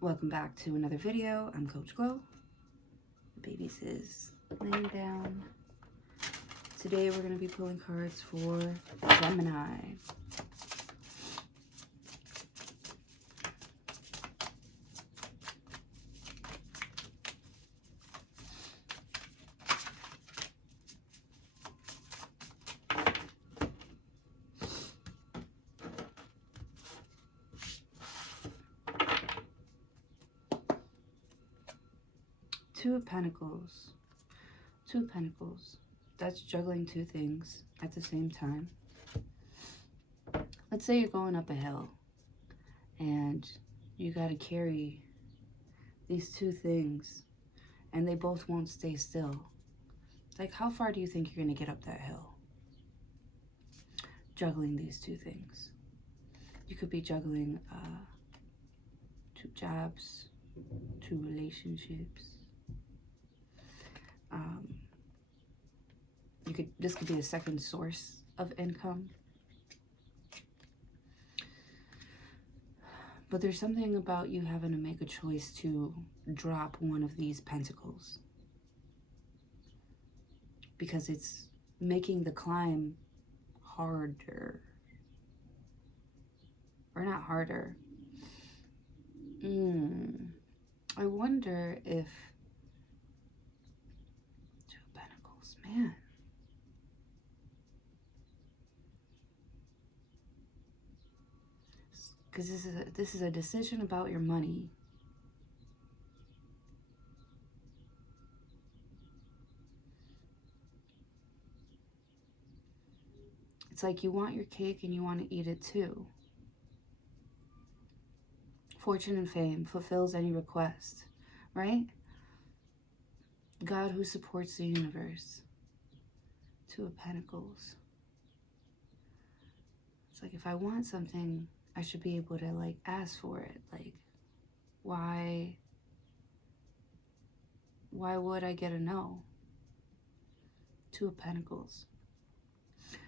Welcome back to another video. I'm Coach Glow. The baby's is laying down. Today we're going to be pulling cards for Gemini. Two of Pentacles. Two of Pentacles. That's juggling two things at the same time. Let's say you're going up a hill and you got to carry these two things and they both won't stay still. Like, how far do you think you're going to get up that hill? Juggling these two things. You could be juggling two jobs, two relationships. This could be a second source of income. But there's something about you having to make a choice to drop one of these pentacles, because it's making the climb harder. Or not harder. I wonder if Two of Pentacles, man. Because this is a decision about your money. It's like you want your cake and you want to eat it too. Fortune and fame fulfills any request, right? God who supports the universe. Two of Pentacles. It's like, if I want something, I should be able to, like, ask for it. Like, why would I get a no? Two of Pentacles.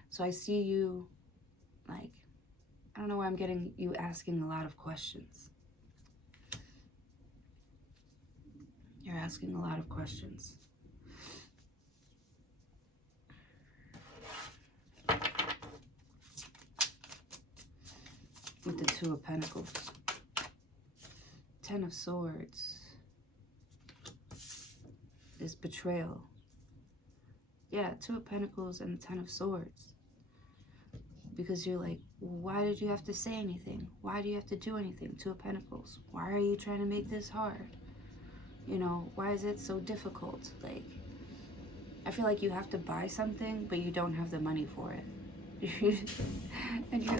So I see you, like, I don't know why I'm getting you asking a lot of questions. You're asking a lot of questions. With the Two of Pentacles. Ten of Swords. This betrayal. Yeah, Two of Pentacles and the Ten of Swords. Because you're like, why did you have to say anything? Why do you have to do anything? Two of Pentacles. Why are you trying to make this hard? You know, why is it so difficult? Like, I feel like you have to buy something, but you don't have the money for it. and you're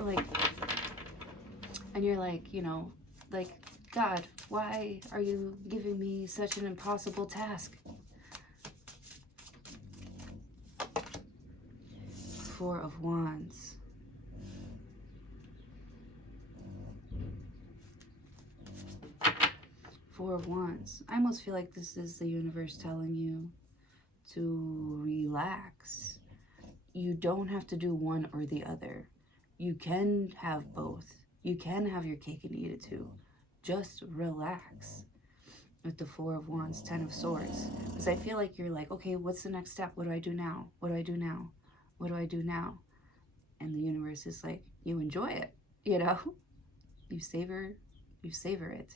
like, you know, like, God, why are you giving me such an impossible task? Four of Wands. Four of Wands. I almost feel like this is the universe telling you to relax. You don't have to do one or the other. You can have both. You can have your cake and eat it too. Just relax. With the Four of Wands, Ten of Swords. Because I feel like you're like, okay, what's the next step? What do I do now? What do I do now? What do I do now? And the universe is like, you enjoy it, you know? You savor it.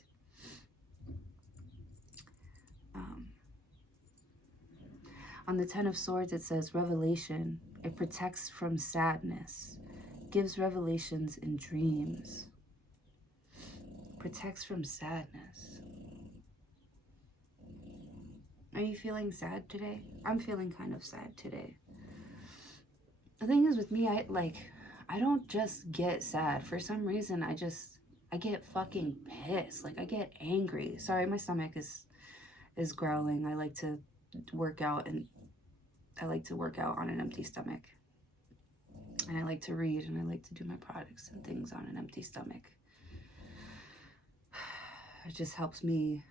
On the Ten of Swords, it says revelation. It protects from sadness. Gives revelations in dreams. Protects from sadness. Are you feeling sad today? I'm feeling kind of sad today. The thing is with me, I don't just get sad. For some reason, I get fucking pissed. Like, I get angry. Sorry, my stomach is growling. I like to work out on an empty stomach. And I like to read and I like to do my products and things on an empty stomach. It just helps me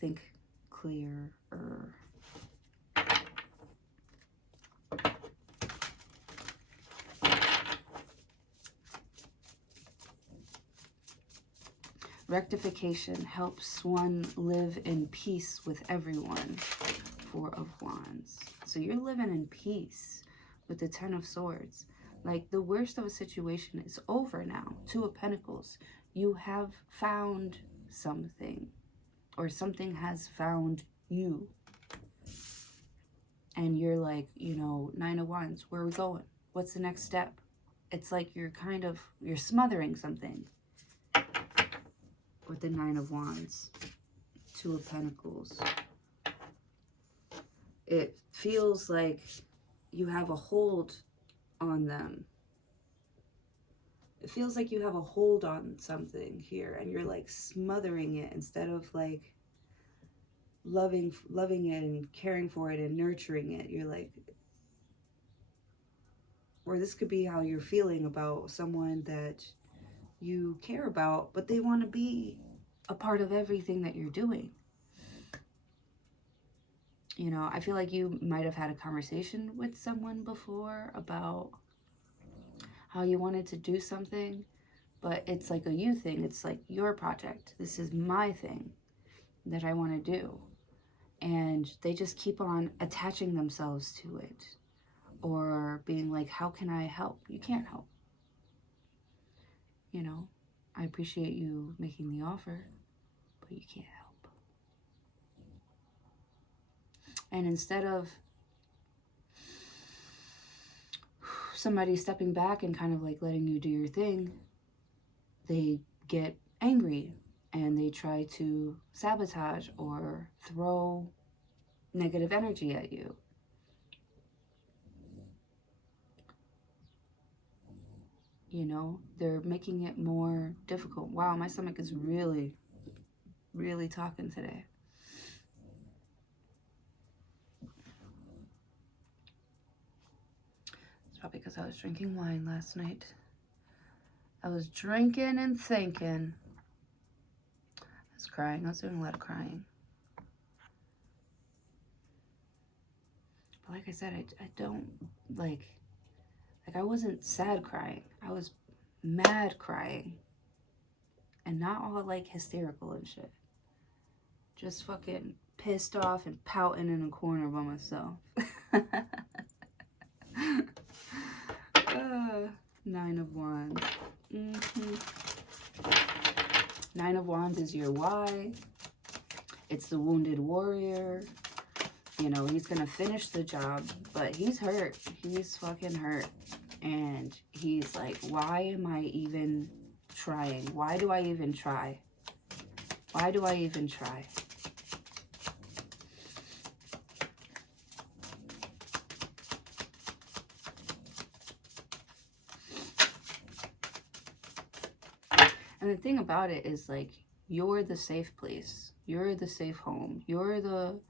think clearer. Rectification helps one live in peace with everyone. Four of Wands. So you're living in peace with the Ten of Swords. Like, the worst of a situation is over now. Two of Pentacles. You have found something, or something has found you. And you're like, you know, Nine of Wands, where are we going? What's the next step? It's like you're smothering something with the Nine of Wands. Two of Pentacles. It feels like you have a hold on them. It feels like you have a hold on something here, and you're like smothering it instead of like loving it and caring for it and nurturing it. You're like, or this could be how you're feeling about someone that you care about, but they want to be a part of everything that you're doing. You know, I feel like you might have had a conversation with someone before about how you wanted to do something, but it's like a you thing. It's like your project. This is my thing that I want to do. And they just keep on attaching themselves to it, or being like, how can I help? You can't help. You know, I appreciate you making the offer, but you can't help. And instead of somebody stepping back and kind of like letting you do your thing, they get angry and they try to sabotage or throw negative energy at you. You know, they're making it more difficult. Wow, my stomach is really, really talking today. It's probably because I was drinking wine last night. I was drinking and thinking. I was crying. I was doing a lot of crying. But like I said, I don't, like I wasn't sad crying. I was mad crying. And not all like hysterical and shit. Just fucking pissed off and pouting in a corner by myself. Nine of Wands. Nine of Wands is your why. It's the wounded warrior. You know, he's gonna finish the job, but he's hurt. He's fucking hurt. And he's like, why am I even trying? Why do I even try? Why do I even try? And the thing about it is, like, you're the safe place. You're the safe home. You're the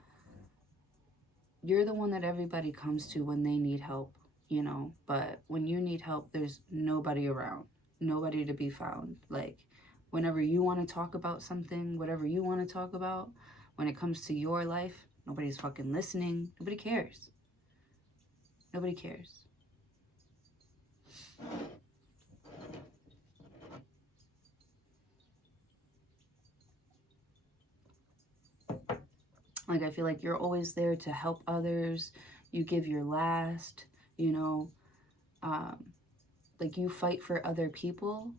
one that everybody comes to when they need help, you know? But when you need help, there's nobody around. Nobody to be found. Like, whenever you want to talk about something, whatever you want to talk about, when it comes to your life, nobody's fucking listening. Nobody cares. Nobody cares. Like, I feel like you're always there to help others. You give your last, you know. Like, you fight for other people,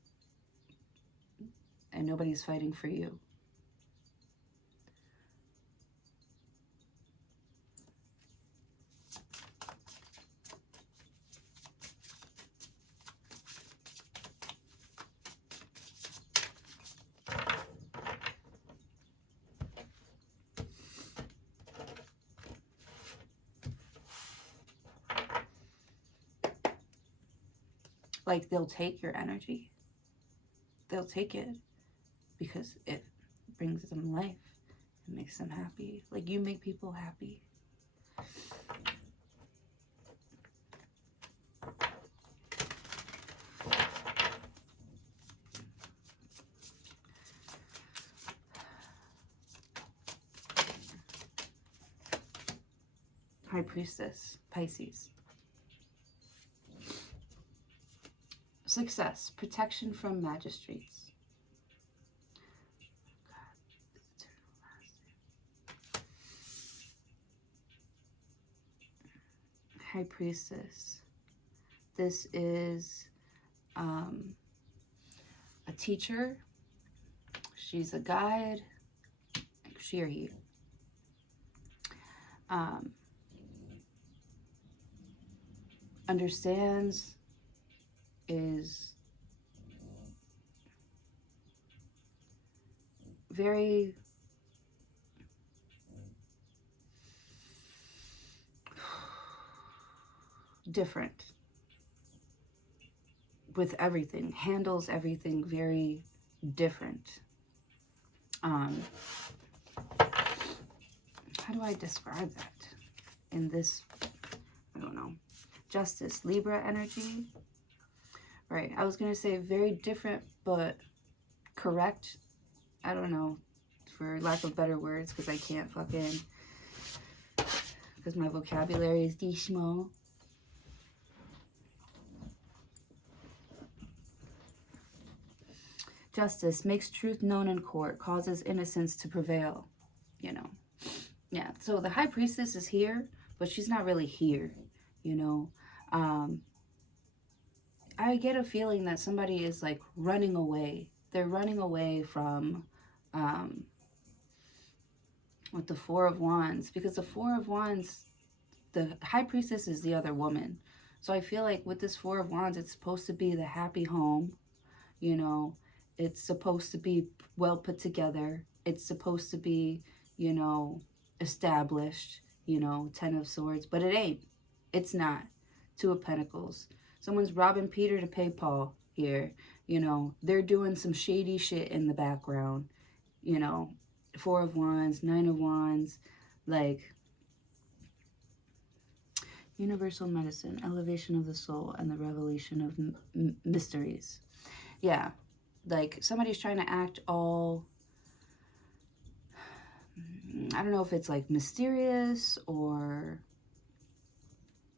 and nobody's fighting for you. Like, they'll take your energy. They'll take it because it brings them life. It makes them happy. Like, you make people happy. High Priestess, Pisces. Success, protection from magistrates. High Priestess. This is a teacher. She's a guide. She or he. Understands, is very different with everything, handles everything very different. How do I describe that in this? I don't know. Justice, Libra energy. Right, I was going to say very different, but correct. I don't know, for lack of better words, because I can't fucking, because my vocabulary is small. Justice makes truth known in court, causes innocence to prevail, you know. Yeah, so the High Priestess is here, but she's not really here, you know. I get a feeling that somebody is like running away. They're running away from with the Four of Wands, because the Four of Wands, the High Priestess is the other woman. So I feel like with this Four of Wands, it's supposed to be the happy home, you know. It's supposed to be well put together. It's supposed to be, you know, established, you know, Ten of Swords. But it ain't. It's not. Two of Pentacles. Someone's robbing Peter to pay Paul here. You know, they're doing some shady shit in the background. You know, Four of Wands, Nine of Wands, like universal medicine, elevation of the soul, and the revelation of mysteries. Yeah. Like, somebody's trying to act all, I don't know if it's like mysterious or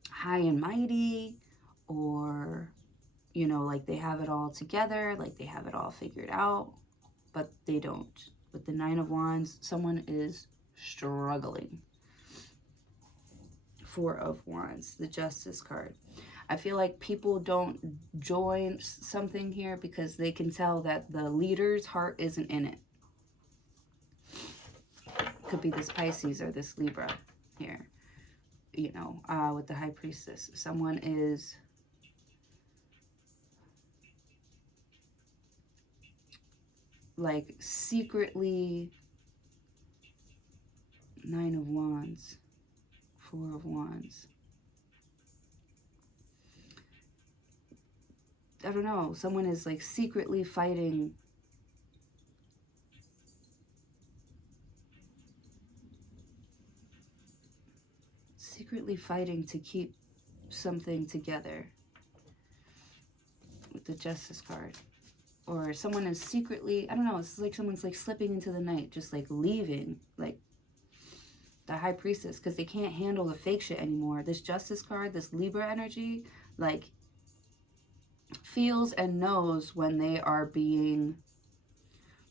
high and mighty, or, you know, like they have it all together, like they have it all figured out, but they don't. With the Nine of Wands, someone is struggling. Four of Wands, the Justice card. I feel like people don't join something here because they can tell that the leader's heart isn't in it. Could be this Pisces or this Libra here, you know, with the High Priestess. Someone is like secretly, Nine of Wands, Four of Wands. I don't know, someone is like secretly fighting to keep something together with the Justice card. Or someone is secretly, I don't know, it's like someone's like slipping into the night, just like leaving, like the High Priestess, because they can't handle the fake shit anymore. This Justice card, this Libra energy, like feels and knows when they are being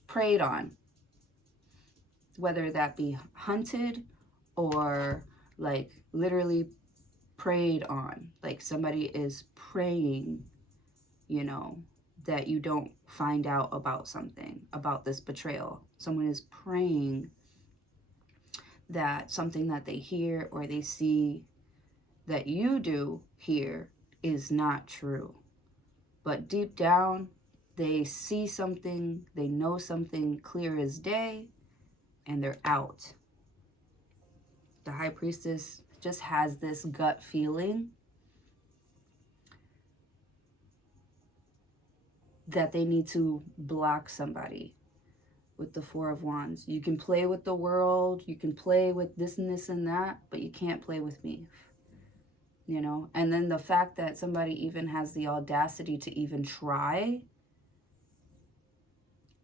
preyed on, whether that be hunted or like literally preyed on, like somebody is praying, you know, that you don't find out about something, about this betrayal. Someone is praying that something that they hear or they see that you do here is not true. But deep down, they see something, they know something clear as day, and they're out. The High Priestess just has this gut feeling that they need to block somebody. With the Four of Wands, you can play with the world, you can play with this and this and that, but you can't play with me, you know. And then the fact that somebody even has the audacity to even try,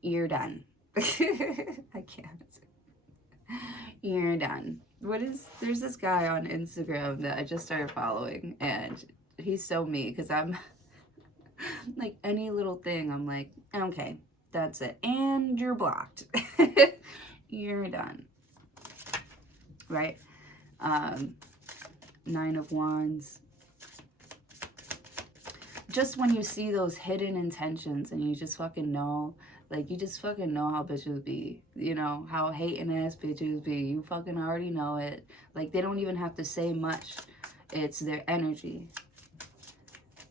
you're done. I can't. You're done. There's this guy on Instagram that I just started following, and he's so me, because I'm like, any little thing, I'm like, okay, that's it. And you're blocked. You're done. Right? Nine of Wands. Just when you see those hidden intentions and you just fucking know, like, you just fucking know how bitches be, you know, how hating ass bitches be. You fucking already know it. Like, they don't even have to say much. It's their energy.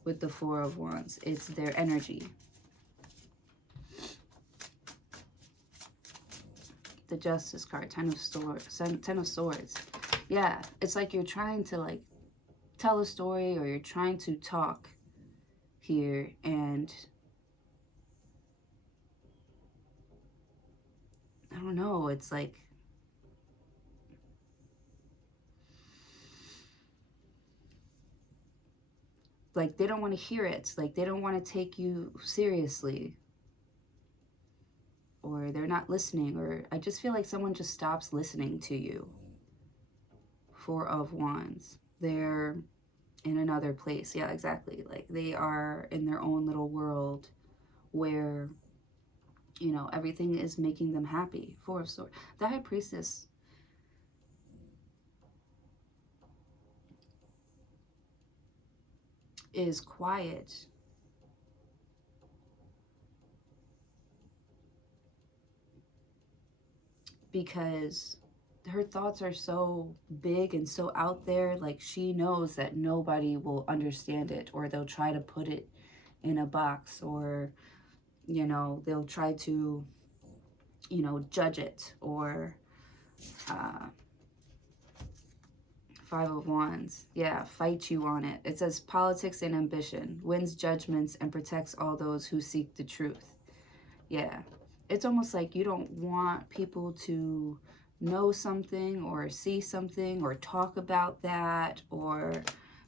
With the Four of Wands, it's their energy. The Justice card, Ten of Swords. Yeah, it's like you're trying to, like, tell a story, or you're trying to talk here, and I don't know, it's like they don't want to hear it. Like, they don't want to take you seriously, or they're not listening, or I just feel like someone just stops listening to you. Four of Wands. They're in another place. Yeah, exactly. Like, they are in their own little world where, you know, everything is making them happy. Four of Swords. The High Priestess. Is quiet. Because her thoughts are so big and so out there. Like, she knows that nobody will understand it, or they'll try to put it in a box, or, you know, they'll try to, you know, judge it, or Five of Wands. Yeah, fight you on it. It says politics and ambition, wins judgments and protects all those who seek the truth. Yeah, it's almost like you don't want people to know something or see something or talk about that, or,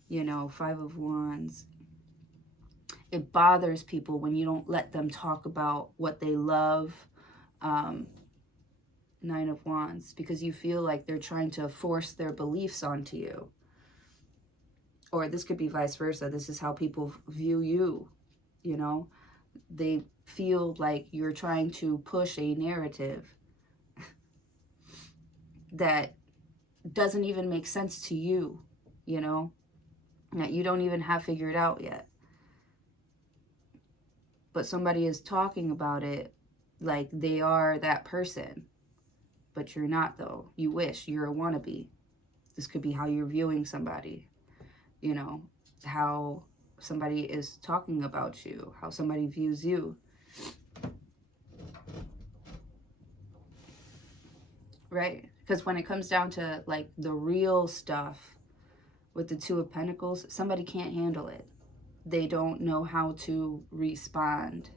you know, Five of Wands. It bothers people when you don't let them talk about what they love. Nine of Wands, because you feel like they're trying to force their beliefs onto you. Or this could be vice versa. This is how people view you, you know. They feel like you're trying to push a narrative that doesn't even make sense to you, you know, that you don't even have figured out yet. But somebody is talking about it like they are that person. But you're not, though. You wish. You're a wannabe. This could be how you're viewing somebody, you know, how somebody is talking about you, how somebody views you. Right? Because when it comes down to, like, the real stuff with the Two of Pentacles, somebody can't handle it. They don't know how to respond.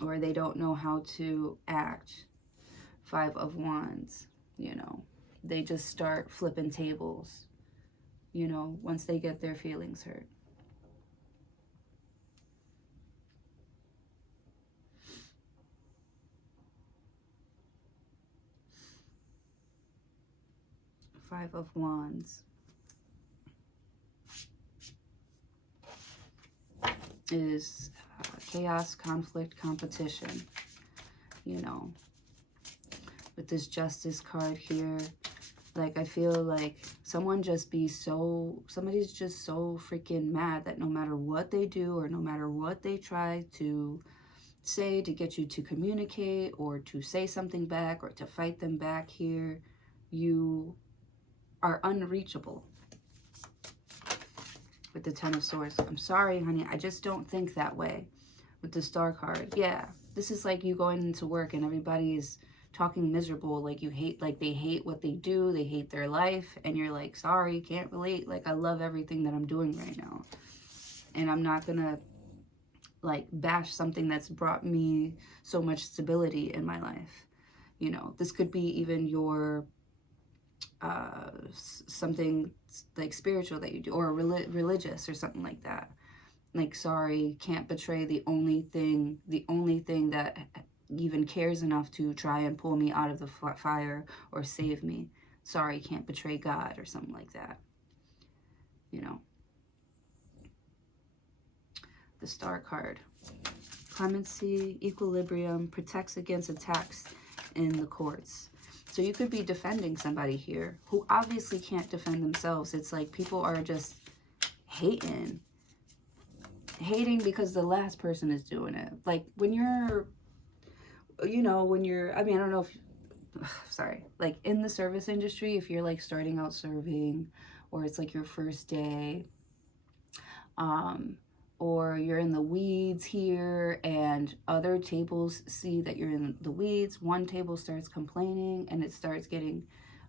Or they don't know how to act. Five of Wands, you know. They just start flipping tables, you know, once they get their feelings hurt. Five of Wands is chaos, conflict, competition, you know. With this Justice card here, like, I feel like somebody's just so freaking mad that no matter what they do, or no matter what they try to say to get you to communicate, or to say something back, or to fight them back here, you are unreachable. With the Ten of Swords. I'm sorry, honey. I just don't think that way. With the Star card. Yeah. This is like you going into work and everybody is talking miserable. Like, you hate, like, they hate what they do. They hate their life. And you're like, sorry, can't relate. Like, I love everything that I'm doing right now. And I'm not going to, like, bash something that's brought me so much stability in my life. You know, this could be even your something like spiritual that you do, or religious or something like that. Like, sorry, can't betray the only thing that even cares enough to try and pull me out of the fire or save me. Sorry, can't betray God, or something like that. You know. The Star card. clemency, equilibrium, protects against attacks in the courts. So you could be defending somebody here who obviously can't defend themselves. It's like people are just hating because the last person is doing it. Like when you're, you know, when you're, I mean, I don't know if, sorry, like in the service industry, if you're like starting out serving, or it's like your first day, or you're in the weeds here and other tables see that you're in the weeds, one table starts complaining and it starts getting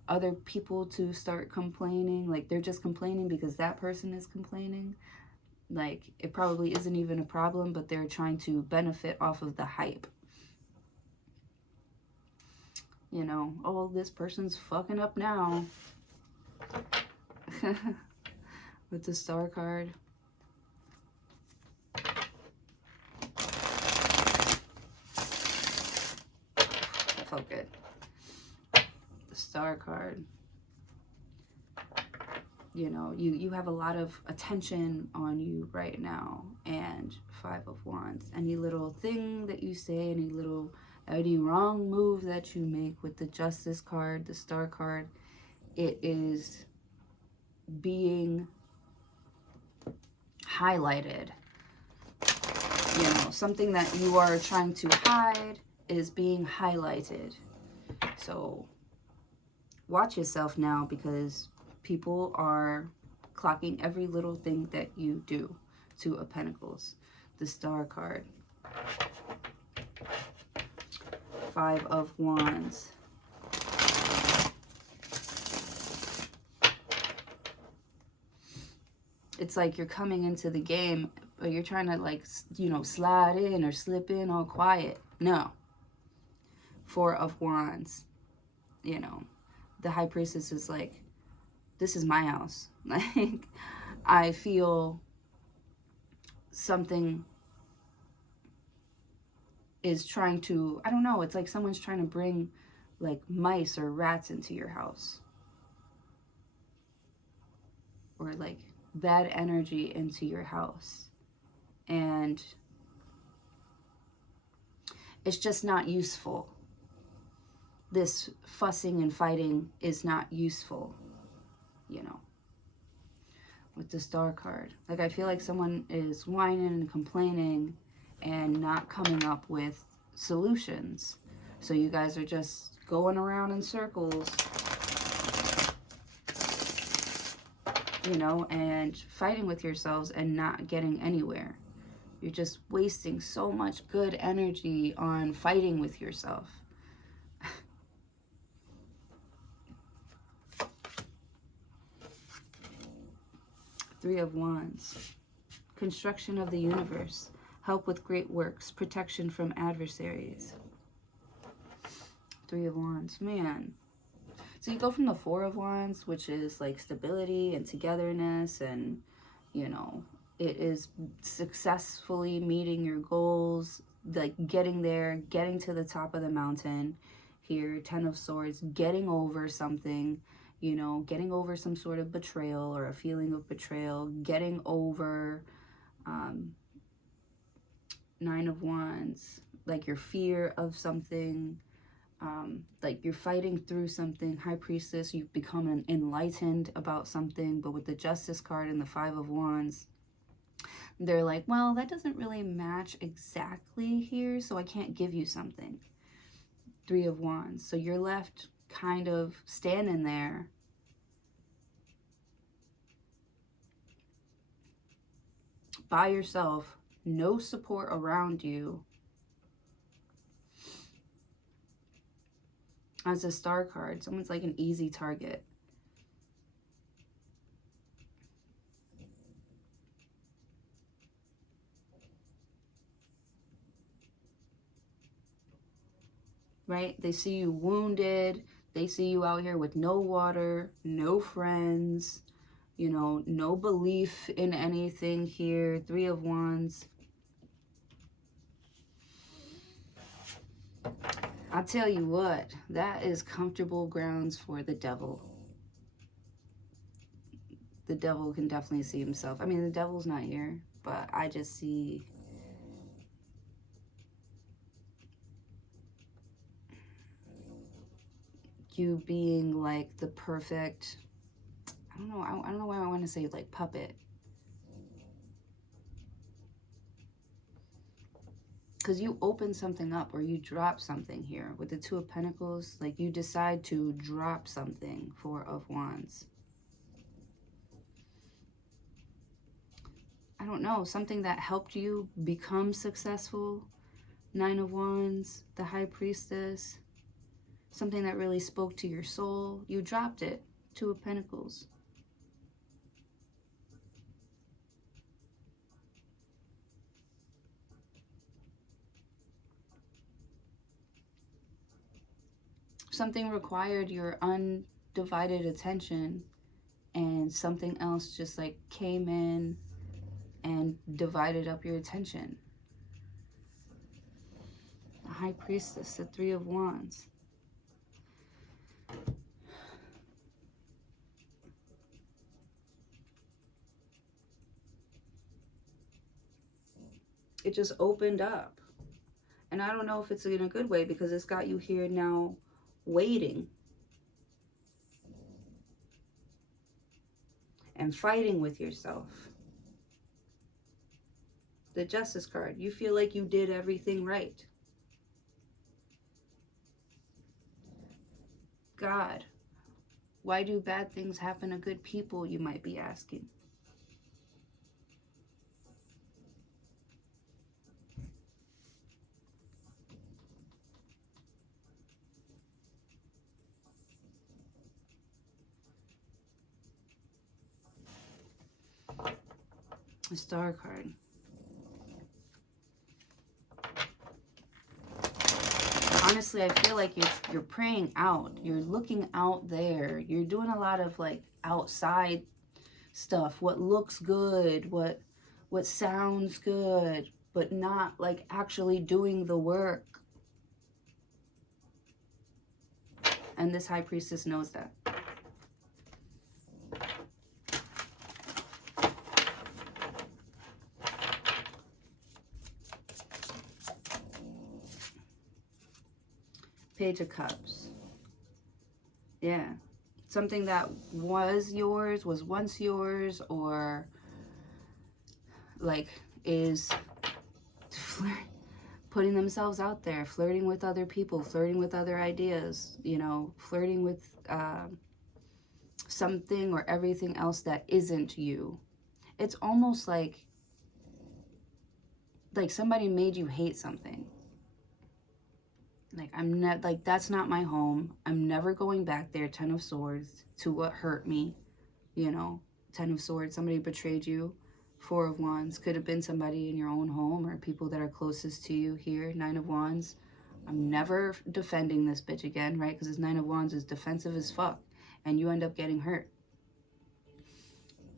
other people to start complaining. Like they're just complaining because that person is complaining. Like it probably isn't even a problem, but they're trying to benefit off of the hype. You know, oh, this person's fucking up now. With the Star card. That felt good. The Star card. You know, you have a lot of attention on you right now. And Five of Wands. Any little thing that you say, any wrong move that you make with the Justice card, the Star card, it is being highlighted. You know, something that you are trying to hide is being highlighted. So watch yourself now, because people are clocking every little thing that you do. Two of Pentacles, the Star card, Five of Wands, it's like you're coming into the game, but you're trying to, like, you know, slide in or slip in all quiet. No. Four of Wands, you know, the High Priestess is like, this is my house. Like, I feel something is trying to, I don't know, it's like someone's trying to bring like mice or rats into your house. Or like bad energy into your house. And it's just not useful. This fussing and fighting is not useful, you know. With the Star card, like I feel like someone is whining and complaining and not coming up with solutions. So you guys are just going around in circles, you know, and fighting with yourselves and not getting anywhere. You're just wasting so much good energy on fighting with yourself. Three of Wands. Construction of the universe. Help with great works. Protection from adversaries. Three of Wands. Man. So you go from the Four of Wands, which is like stability and togetherness, and, you know, it is successfully meeting your goals, like getting there, getting to the top of the mountain. Here, Ten of Swords, getting over something, you know, getting over some sort of betrayal or a feeling of betrayal, getting over Nine of Wands, like your fear of something, like you're fighting through something. High Priestess, you've become enlightened about something. But with the Justice card and the Five of Wands, they're like, well, that doesn't really match exactly here, so I can't give you something. Three of Wands. So you're left kind of standing there by yourself, no support around you. As a Star card, someone's like an easy target. Right? They see you wounded. They see you out here with no water, no friends, you know, no belief in anything here. Three of Wands. I'll tell you what, that is comfortable grounds for the devil. The devil can definitely see himself. I mean, the devil's not here, but I just see you being like the perfect, I don't know, I don't know why I want to say like puppet. Because you open something up or you drop something here. With the Two of Pentacles, like you decide to drop something. Four of Wands. I don't know, something that helped you become successful. Nine of Wands, the High Priestess. Something that really spoke to your soul. You dropped it. Two of Pentacles. Something required your undivided attention, and something else just like came in and divided up your attention. The High Priestess, the Three of Wands. It just opened up. And I don't know if it's in a good way, because it's got you here now waiting and fighting with yourself. The Justice card. You feel like you did everything right. God, why do bad things happen to good people, you might be asking? The Star card. Honestly, I feel like you're praying out. You're looking out there. You're doing a lot of like outside stuff. What looks good, what sounds good, but not like actually doing the work. And this High Priestess knows that. Page of Cups. Yeah. Something that was yours, was once yours, or like is putting themselves out there, flirting with other people, flirting with other ideas, you know, flirting with something or everything else that isn't you. It's almost like somebody made you hate something. Like, I'm not, like, that's not my home. I'm never going back there. Ten of Swords, to what hurt me, you know. Ten of Swords, somebody betrayed you. Four of Wands, could have been somebody in your own home or people that are closest to you here. Nine of Wands, I'm never defending this bitch again, right? Because this Nine of Wands is defensive as fuck, and you end up getting hurt.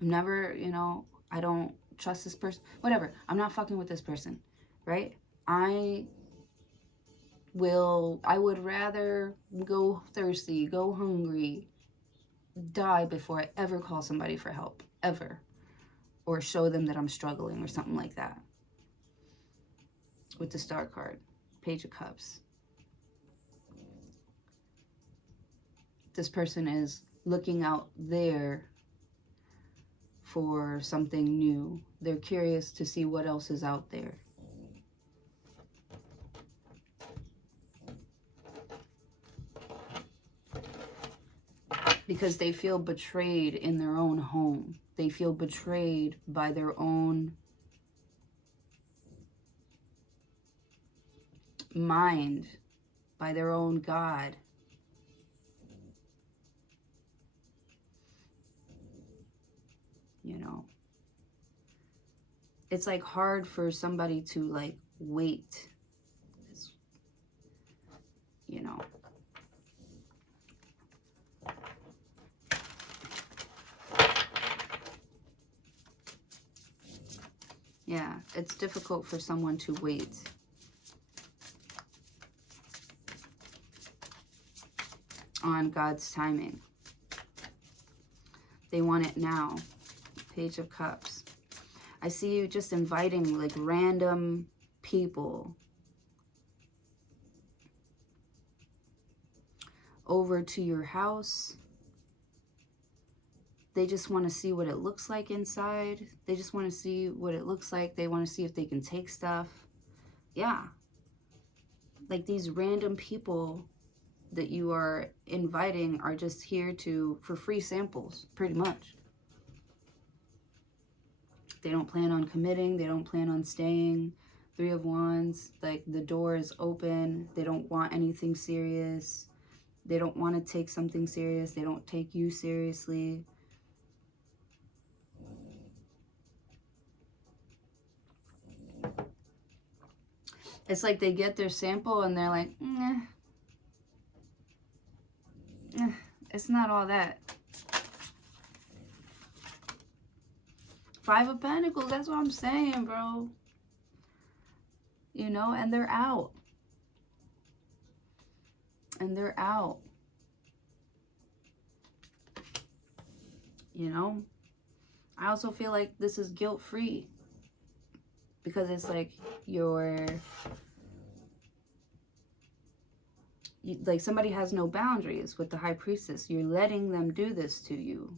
I'm never, you know, I don't trust this person. Whatever, I'm not fucking with this person, right? I would rather go thirsty, go hungry, die before I ever call somebody for help, ever. Or show them that I'm struggling or something like that. With the Star card, Page of Cups. This person is looking out there for something new. They're curious to see what else is out there. Because they feel betrayed in their own home. They feel betrayed by their own mind, by their own God. You know, it's like hard for somebody to like wait, you know. Yeah, it's difficult for someone to wait. On God's timing. They want it now. Page of Cups. I see you just inviting like random people over to your house. They just want to see what it looks like inside. They just want to see what it looks like. They want to see if they can take stuff. Yeah. Like these random people that you are inviting are just here for free samples, pretty much. They don't plan on committing. They don't plan on staying. Three of Wands, like the door is open. They don't want anything serious. They don't want to take something serious. They don't take you seriously. It's like they get their sample and they're like, it's not all that. Five of Pentacles, that's what I'm saying, bro. You know, and they're out. And they're out. You know? I also feel like this is guilt-free. Because it's like like somebody has no boundaries with the High Priestess. You're letting them do this to you.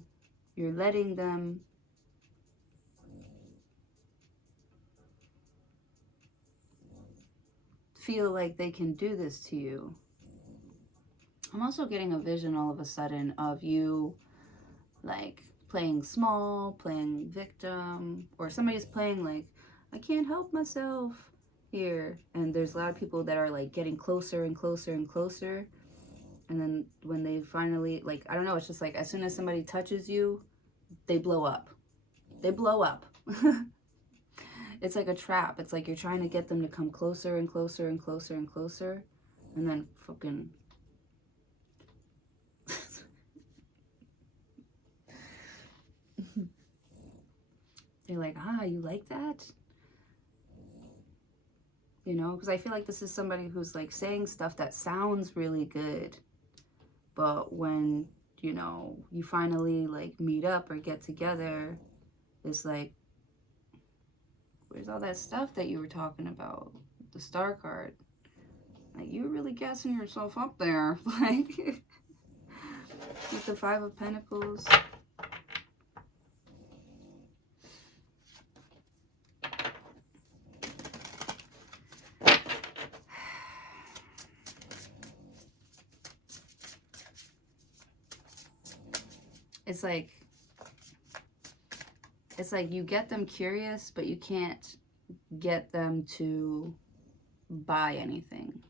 You're letting them feel like they can do this to you. I'm also getting a vision all of a sudden of you like playing small, playing victim, or somebody's playing like, I can't help myself here. And there's a lot of people that are like getting closer and closer and closer. And then when they finally, like, I don't know, it's just like as soon as somebody touches you, they blow up. They blow up. It's like a trap. It's like you're trying to get them to come closer and closer and closer and closer. And then fucking... They're like, you like that? You know, because I feel like this is somebody who's like saying stuff that sounds really good. But when, you know, you finally like meet up or get together, it's like, where's all that stuff that you were talking about? The Star card. Like, you're really gassing yourself up there. Like, with the Five of Pentacles. It's like you get them curious, but you can't get them to buy anything.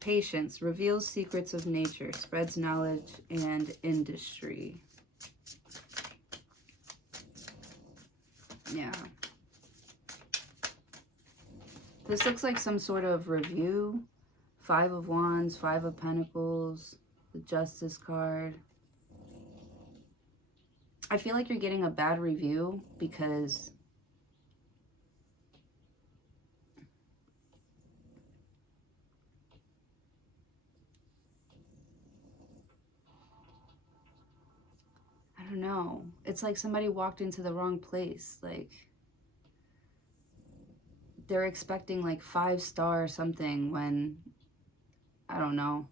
Patience reveals secrets of nature, spreads knowledge and industry. Yeah. This looks like some sort of review. Five of Wands, Five of Pentacles, the Justice card. I feel like you're getting a bad review because I don't know. It's like somebody walked into the wrong place. Like, they're expecting like 5-star something when, I don't know.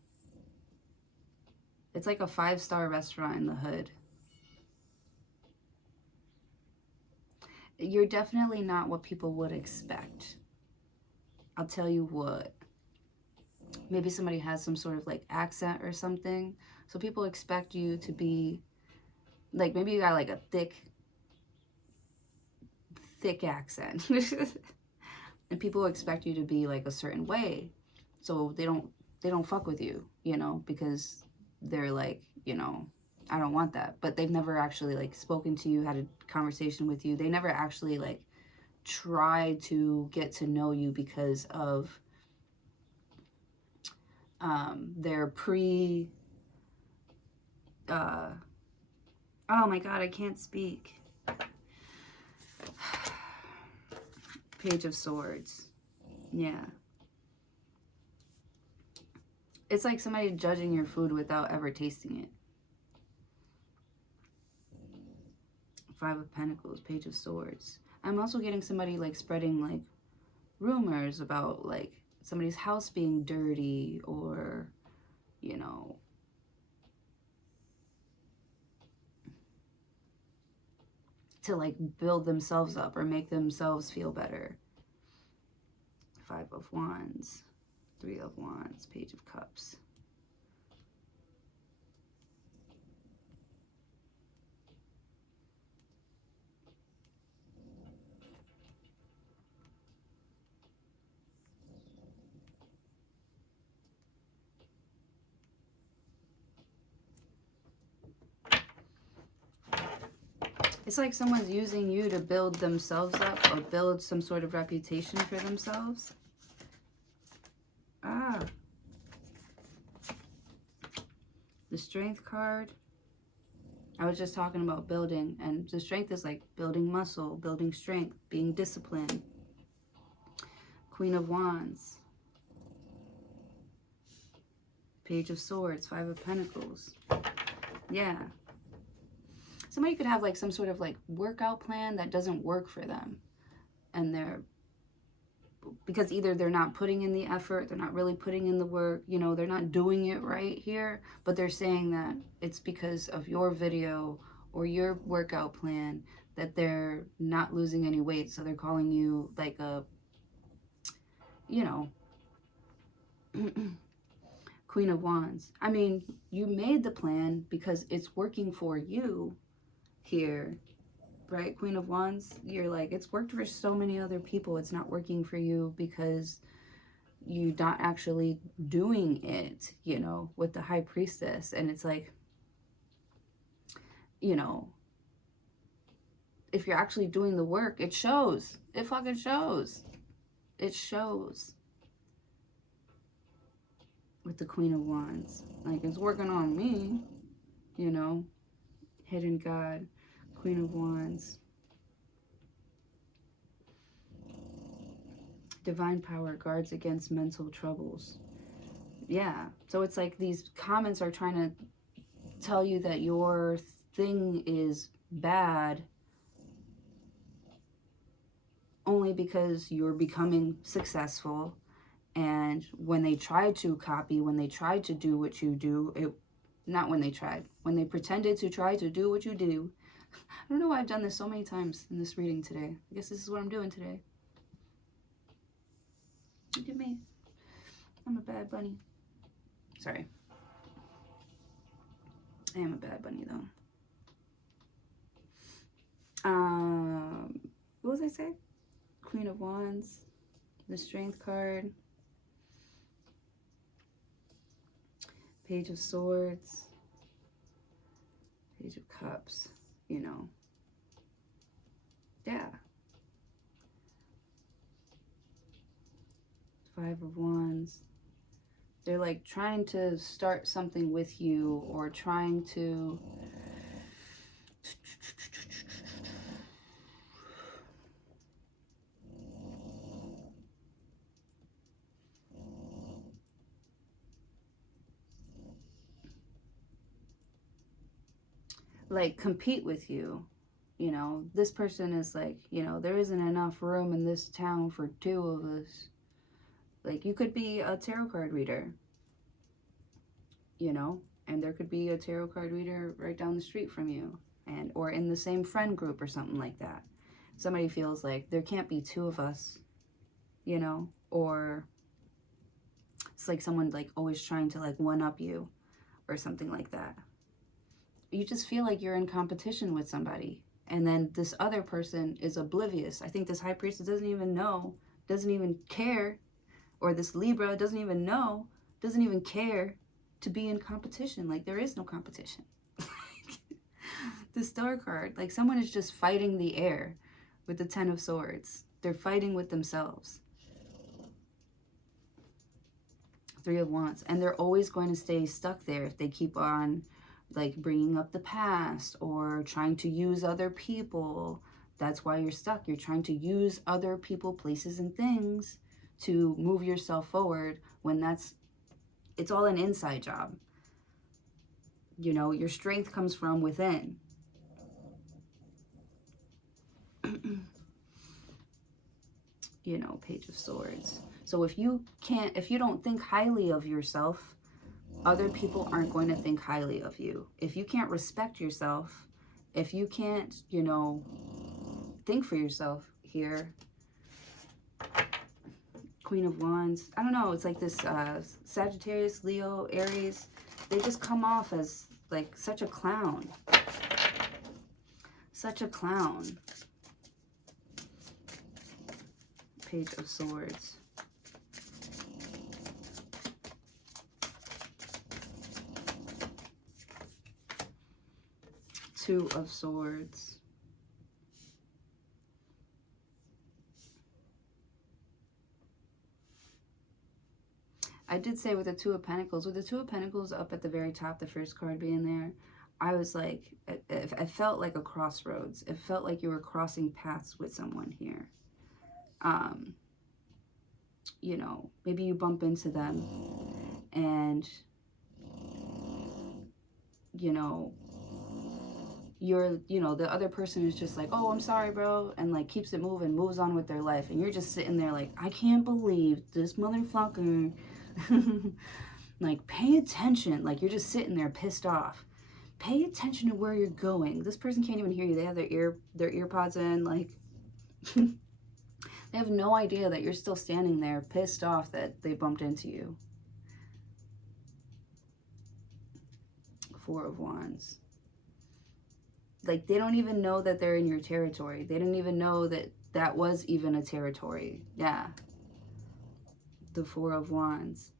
It's like a 5-star restaurant in the hood. You're definitely not what people would expect. I'll tell you what. Maybe somebody has some sort of like accent or something. So people expect you to be like, maybe you got like a thick accent. And people expect you to be like a certain way. So they don't fuck with you, you know, because they're like, you know, I don't want that. But they've never actually like spoken to you, had a conversation with you. They never actually like tried to get to know you because of their oh my god, I can't speak. Page of Swords. Yeah. It's like somebody judging your food without ever tasting it. Five of Pentacles, Page of Swords. I'm also getting somebody like spreading like rumors about like somebody's house being dirty, or, you know, to like build themselves up or make themselves feel better. 5 of Wands, 3 of Wands, Page of Cups. It's like someone's using you to build themselves up or build some sort of reputation for themselves. Ah. The Strength card. I was just talking about building, and the Strength is like building muscle, building strength, being disciplined. Queen of Wands. Page of Swords, 5 of Pentacles. Yeah. Somebody could have like some sort of like workout plan that doesn't work for them. And because either they're not putting in the effort, they're not really putting in the work, you know, they're not doing it right here, but they're saying that it's because of your video or your workout plan that they're not losing any weight. So they're calling you like a, you know, Queen of Wands. I mean, you made the plan because it's working for you here, right? Queen of Wands, you're like, it's worked for so many other people. It's not working for you because you're not actually doing it, you know, with the High Priestess. And it's like, you know, if you're actually doing the work, it shows. It fucking shows. It shows. With the Queen of Wands. Like, it's working on me, you know. Hidden God, Queen of Wands. Divine power guards against mental troubles. Yeah. So it's like these comments are trying to tell you that your thing is bad only because you're becoming successful. And when they tried to copy, when they tried to do what you do, not when they tried, when they pretended to try to do what you do. I don't know why I've done this so many times in this reading today. I guess this is what I'm doing today. Look at me. I'm a bad bunny. Sorry. I am a bad bunny, though. What was I say? Queen of Wands. The Strength card. Page of Swords. Page of Cups. You know. Yeah. 5 of Wands. They're like trying to start something with you, or trying to like compete with you. You know, this person is like, you know, there isn't enough room in this town for 2 of us. Like, you could be a tarot card reader, you know, and there could be a tarot card reader right down the street from you, and or in the same friend group or something like that. Somebody feels like there can't be 2 of us, you know, or it's like someone like always trying to like one up you or something like that. You just feel like you're in competition with somebody. And then this other person is oblivious. I think this High Priestess doesn't even know, doesn't even care. Or this Libra doesn't even know, doesn't even care to be in competition. Like, there is no competition. The Star card, like someone is just fighting the air with the 10 of Swords. They're fighting with themselves. 3 of Wands. And they're always going to stay stuck there if they keep on like bringing up the past or trying to use other people. That's why you're stuck. You're trying to use other people, places, and things to move yourself forward, when it's all an inside job. You know, your strength comes from within. you know, Page of Swords. So if you don't think highly of yourself, other people aren't going to think highly of you. If you can't respect yourself, if you can't, you know, think for yourself here, Queen of Wands, I don't know, it's like this Sagittarius, Leo, Aries, they just come off as like such a clown. Such a clown. Page of Swords. Two of Swords. I did say with the Two of Pentacles, up at the very top, the first card being there, I was like, I felt like a crossroads. It felt like you were crossing paths with someone here. You know, maybe you bump into them and, you know, the other person is just like, oh, I'm sorry, bro, and like keeps it moving, moves on with their life, and you're just sitting there like, I can't believe this motherfucker. Like, pay attention. Like, you're just sitting there pissed off. Pay attention to where you're going. This person can't even hear you. They have their ear pods in, like they have no idea that you're still standing there pissed off that they bumped into you. Four of Wands. Like, they don't even know that they're in your territory. They didn't even know that that was even a territory. Yeah. The Four of Wands.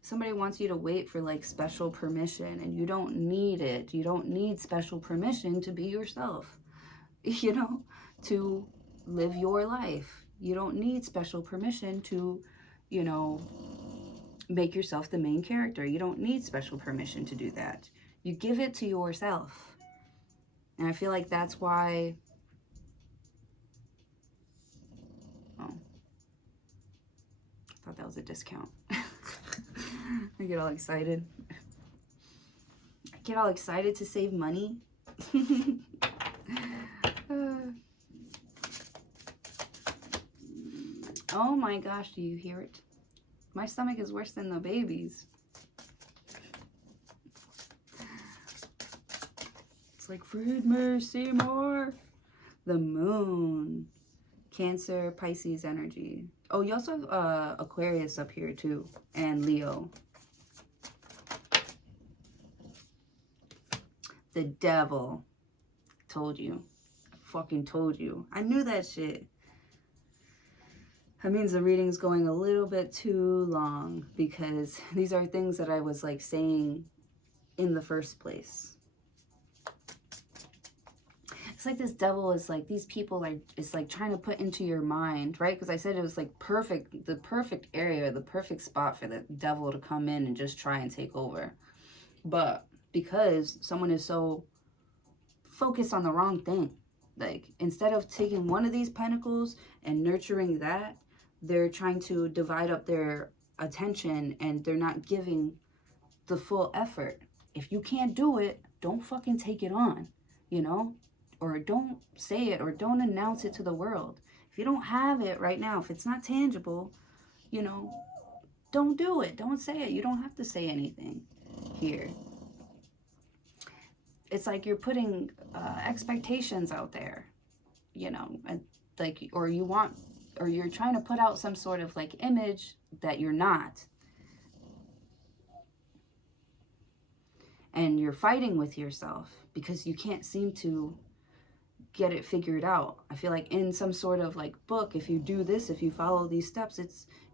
Somebody wants you to wait for like special permission, and you don't need it. You don't need special permission to be yourself, you know, to live your life. You don't need special permission to, you know, make yourself the main character. You don't need special permission to do that. You give it to yourself. And I feel like that's why, oh, I thought that was a discount. I get all excited. I get all excited to save money. Oh my gosh, do you hear it? My stomach is worse than the baby's. It's like, feed me, Seymour. The Moon. Cancer, Pisces energy. Oh, you also have Aquarius up here too, and Leo. The Devil. Told you. I fucking told you. I knew that shit. That means the reading's going a little bit too long, because these are things that I was like saying in the first place. It's like this devil is like, these people are, it's like trying to put into your mind, right? Because I said it was like perfect, the perfect area, the perfect spot for the devil to come in and just try and take over. But because someone is so focused on the wrong thing, like instead of taking one of these pentacles and nurturing that, they're trying to divide up their attention, and they're not giving the full effort. If you can't do it, don't fucking take it on, you know? Or don't say it, or don't announce it to the world. If you don't have it right now, if it's not tangible, you know, don't do it. Don't say it. You don't have to say anything here. It's like you're putting expectations out there, you know, and like, or you're trying to put out some sort of like image that you're not. And you're fighting with yourself because you can't seem to get it figured out. I feel like in some sort of like book, if you do this, if you follow these steps,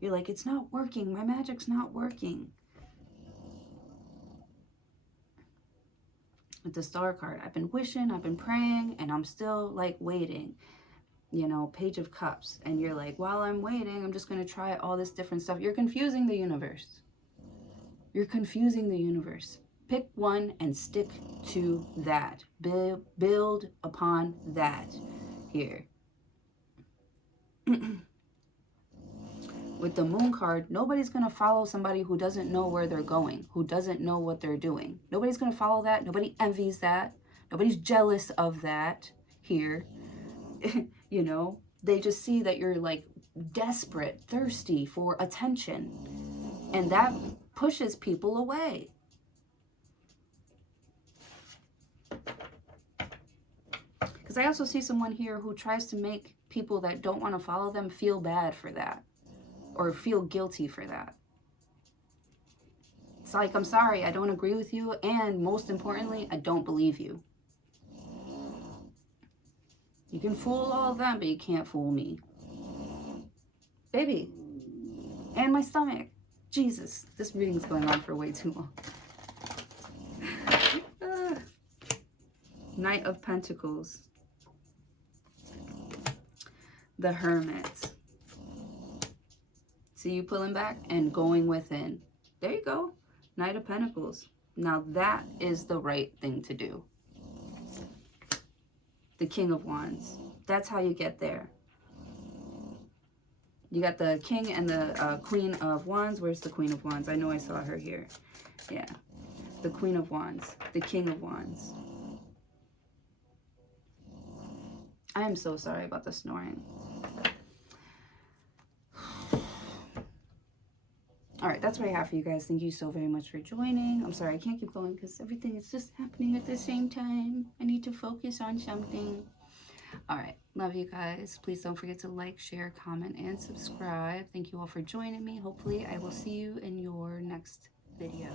you're like, it's not working. My magic's not working. With the Star card, I've been wishing, I've been praying, and I'm still like waiting. You know, Page of Cups, and you're like, while I'm waiting, I'm just going to try all this different stuff. You're confusing the universe. You're confusing the universe. Pick one and stick to that. Build upon that here. With the Moon card, nobody's going to follow somebody who doesn't know where they're going, who doesn't know what they're doing. Nobody's going to follow that. Nobody envies that. Nobody's jealous of that here. You know, they just see that you're like desperate, thirsty for attention. And that pushes people away. Because I also see someone here who tries to make people that don't want to follow them feel bad for that. Or feel guilty for that. It's like, I'm sorry, I don't agree with you. And most importantly, I don't believe you. You can fool all of them, but you can't fool me. Baby. And my stomach. Jesus. This reading's going on for way too long. Knight of Pentacles. The Hermit. See you pulling back and going within. There you go. Knight of Pentacles. Now that is the right thing to do. The King of Wands. That's how you get there. You got the King and the Queen of Wands. Where's the Queen of Wands? I know I saw her here. Yeah. The Queen of Wands. The King of Wands. I am so sorry about the snoring. All right, that's what I have for you guys. Thank you so very much for joining. I'm sorry, I can't keep going because everything is just happening at the same time. I need to focus on something. All right, love you guys. Please don't forget to like, share, comment, and subscribe. Thank you all for joining me. Hopefully, I will see you in your next video.